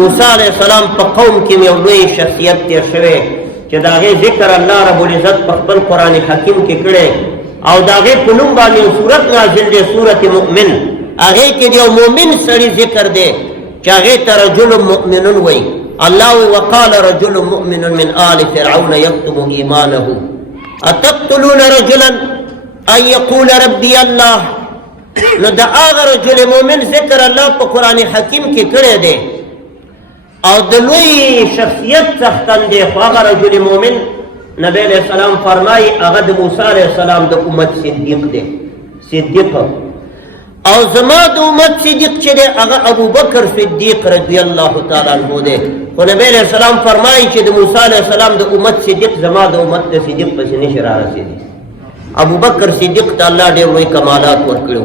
موسی علیہ السلام په قوم کې یو لوی شخصیت تیر شوی چې د هغې ذکر الله رب العزت په خپل قرآن حکیم کې کړی او د هغې په نوم باندې یو صورت نازل دی صورت مؤمن هغې کې د یو مؤمن سړي ذکر دی چې هغې ته رجل مؤمنون وایي الله وقال رجل مؤمن من آل فرعون يكتم إيمانه أتقتلون رجلا أن يقول ربي الله نو د هغه رجل مؤمن ذکر الله په قرآن حکیم کې کړی دی او د لوی شخصیت څښتن دی خو هغه رجل مؤمن نبی علیہ السلام فرمایي هغه د موسی علیہ السلام د امت صدیق دی صدیق او زما د امت صدیق چې دی هغه ابوبکر صدیق رضی الله تعالی عنه دی خو نبی علیہ السلام فرمایي چې د موسی علیہ السلام د امت صدیق زما د امت د صدیق پسې نشي رارسېدی ابوبکر صدیق ته الله ډېر لوی کمالات ورکړي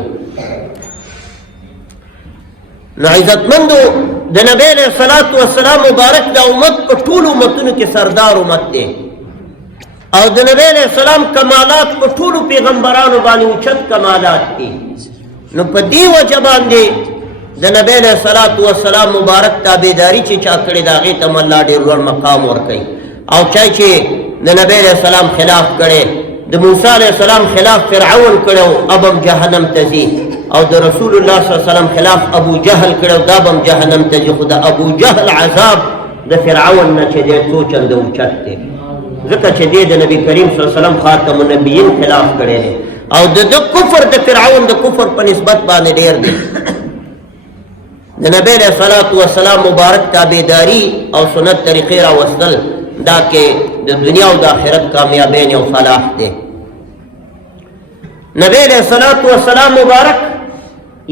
نو عزتمندو د نبی علیہ السلام مبارک د امت په ټولو امتونو کې سردار امت دی او د نبی علیہ السلام کمالات په ټولو پیغمبرانو باندې اوچت کمالات دي نو په دې وجه باندې د نبی علیہ السلام مبارک تابعداري چې چا کړې د هغې ته هم الله ډېر لوړ مقام ورکوي او چا چې د نبی علیہ السلام خلاف کړی د موسی علیہ السلام خلاف فرعون کړی اب هم جهنم ته ځي او د رسول الله صلی الله علیه وسلم خلاف ابو جهل کړی دا به هم جهنم ته ځي خو د ابو جهل عذاب د فرعون نه چې دی څو چنده اوچت دی ځکه چې دی د نبي کریم صلی الله علیه وسلم خاتم النبیین خلاف کړی دی او د کفر د فرعون د کفر په نسبت باندې ډېر دی د نبی علیہ السلام مبارک تابعداري او سنت طریقې راوستل دا کې د دنیا او د آخرت کامیابین او فلاح دی نبی علیہ السلام مبارک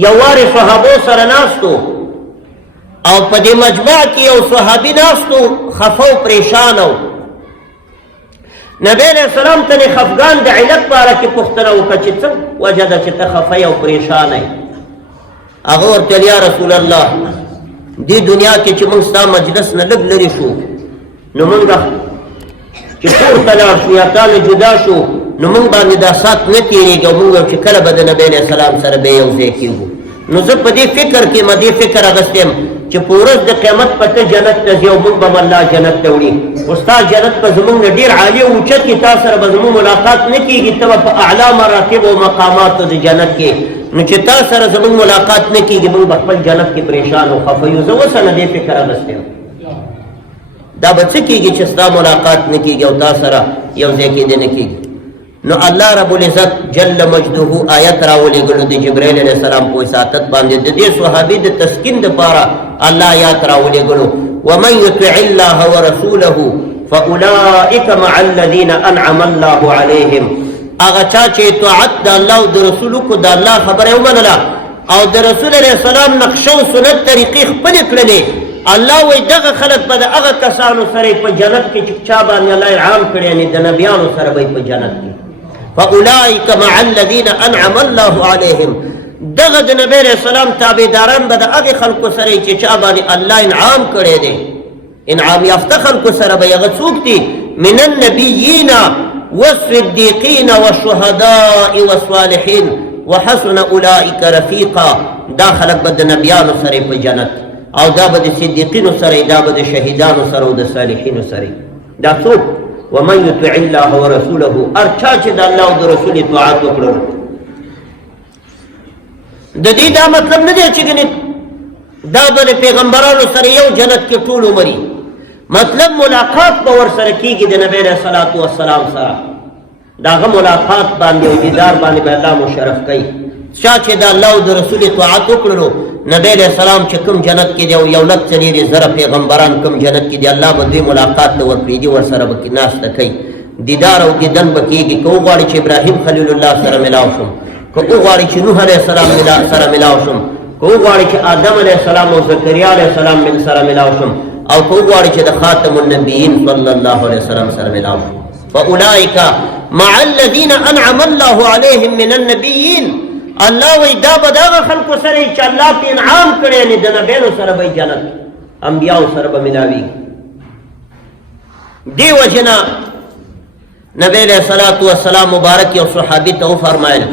یو وارې صحابو سره ناستو او په دې مجمع کې یو صحابي ناستو خفه او پریشان و نبی علیہ السلام ته خفګان د علت په اړه کې پوښتنه وکړه چې څه وجه ده چې ته خفه او پریشان یې هغه ورته ویل یا رسول الله دې دنیا کې چې موږ ستا مجلس نه لږ لرې شو نو موږ چې کور ته لاړ شو یا تا نه جدا شو نو موږ باندې دا سات نه تېرېږي او موږ چې کله به د نبی علیہ السلام سره به یو ځای کېږو نو زه په دې فکر کې ما دې فکر اخیستی یم چې په ورځ د قیامت په ته جنت ته ځې او موږ به الله جنت ته وړي خو ستا جنت به زموږ نه ډېر عالي او اوچت کې تا سره به زموږ ملاقات نه کېږي ته به په اعلی مراتبو او مقاماتو د جنت کې نو چې تا سره زموږ ملاقات نه کېږي موږ به خپل جنت کې پریشان او خفه یو زه اوس نه دې فکر اخیستی یم دا به څه کېږي چې ستا ملاقات نه کېږي او تا سره یو ځای کېدی نه کېږي نو الله رب العزت جل مجده آیت راولېږلو د جبرائیل علیہ السلام په وساطت باندې د دې صحابي د تسکین دپاره الله آیات راولېږلو ومن یطع الله ورسوله فاولئک مع الذین انعم الله علیهم هغه چا چې اطاعت د الله او د رسول کو د الله خبره ومنله او د رسول علیہ السلام نقشه او سنت طریقې خپلې کړلې الله وی دغه خلق به د هغه کسانو سره په جنت کې چې چا باندې الله انعام کړی یعنې د نبیانو سره به په جنت کې فاولئک مع الذین انعم الله علیهم دغه د نبی علیہ السلام تابعداران به د هغې خلکو سره چې چا باندې الله انعام کړی دی انعام یافته خلکو سره به هغه څوک دي من النبیین والصدیقین والشهداء والصالحین وحسن اولئک رفیقا دا خلک به د نبیانو سره په جنت او دا به د صدیقینو سره دا به د شهیدانو سره او د صالحینو سره دا څوک ومن یطع الله ورسوله هر چا چې د الله او د رسول اطاعت وکړو د دې دا مطلب نه دی چې ګنې دا به د پیغمبرانو سره یو جنت کې ټول عمري مطلب ملاقات به ورسره کېږي د نبی علیہ السلام سره د هغه ملاقات باندې او دیدار باندې به الله مشرف کوي چا چې د الله او د رسول اطاعت وکړلو نبی علیہ السلام چې کوم جنت کې دی او یو لک څلېرې زره پیغمبران کوم جنت کې دی الله به دوی ملاقات ته ورپرېږدي ورسره به ناسته کوي دیدار او دیدن به کېږي که وغواړي چې ابراهیم خلیل الله سره ملاو شم که وغواړي چې نوح علیہ السلام سره ملاو شم که وغواړي چې آدم علیہ السلام او زکریا علیہ السلام سره ملاو شم او که وغواړي چې د خاتم النبیین صلی الله علیه وسلم سره ملاو شم فاولئک مع الذین انعم الله علیهم من النبیین الله وی دا به د هغه خلکو سره چې الله پې انعام کړی یعنې د نبیانو سره به جنت انبیاو سره به ملاویږي دې وجې نه نبی علیہ السلام مبارک یو صحابي ته وفرمایل